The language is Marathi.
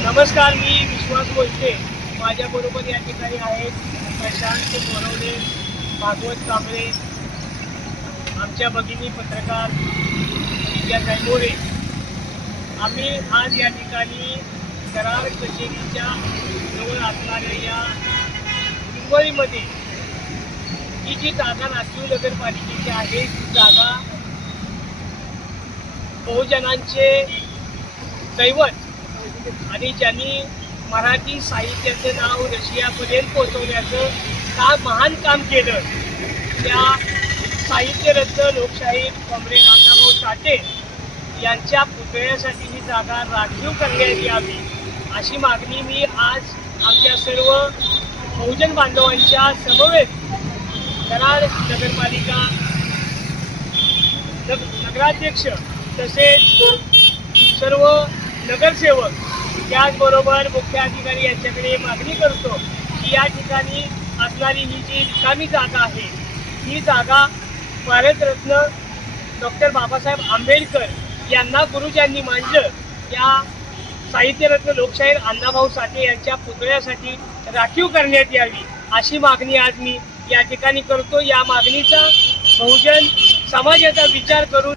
नमस्कार, मी विश्वास बोलते. माझ्याबरोबर या ठिकाणी आहेत प्रशांत बोरवले, भागवत कांबळे, आमच्या भगिनी पत्रकार विद्या गायमोरे. आम्ही आज या ठिकाणी करार कचेरीच्या जवळ असणाऱ्या या हिंगोलीमध्ये ही जी जागा राखीव नगरपालिकेची आहे, ती जागा बहुजनांचे दैवत आणि ज्यांनी मराठी साहित्याचं नाव रशियापर्यंत पोहोचवण्याचं महान काम केलं, त्या साहित्यरत्न लोकशाहीर कॉम्रेड अण्णाभाऊ साठे यांच्या पुतळ्यासाठी ही जागा राखीव करण्यात यावी अशी मागणी मी आज आमच्या सर्व बहुजन बांधवांच्या समवेत कराड नगरपालिका नगराध्यक्ष तसेच सर्व नगरसेवक त्याचबरोबर मुख्य अधिकारी यांच्याकडे मागणी करतो की या ठिकाणी असणारी ही जी रिकामी जागा आहे, ही जागा भारतरत्न डॉक्टर बाबासाहेब आंबेडकर यांना गुरुजींनी मांडलं, या साहित्यरत्न लोकशाहीर अण्णाभाऊ साठे यांच्या पुतळ्यासाठी राखीव करण्यात यावी अशी मागणी आज मी या ठिकाणी करतो. या मागणीचा बहुजन समाजाचा विचार करून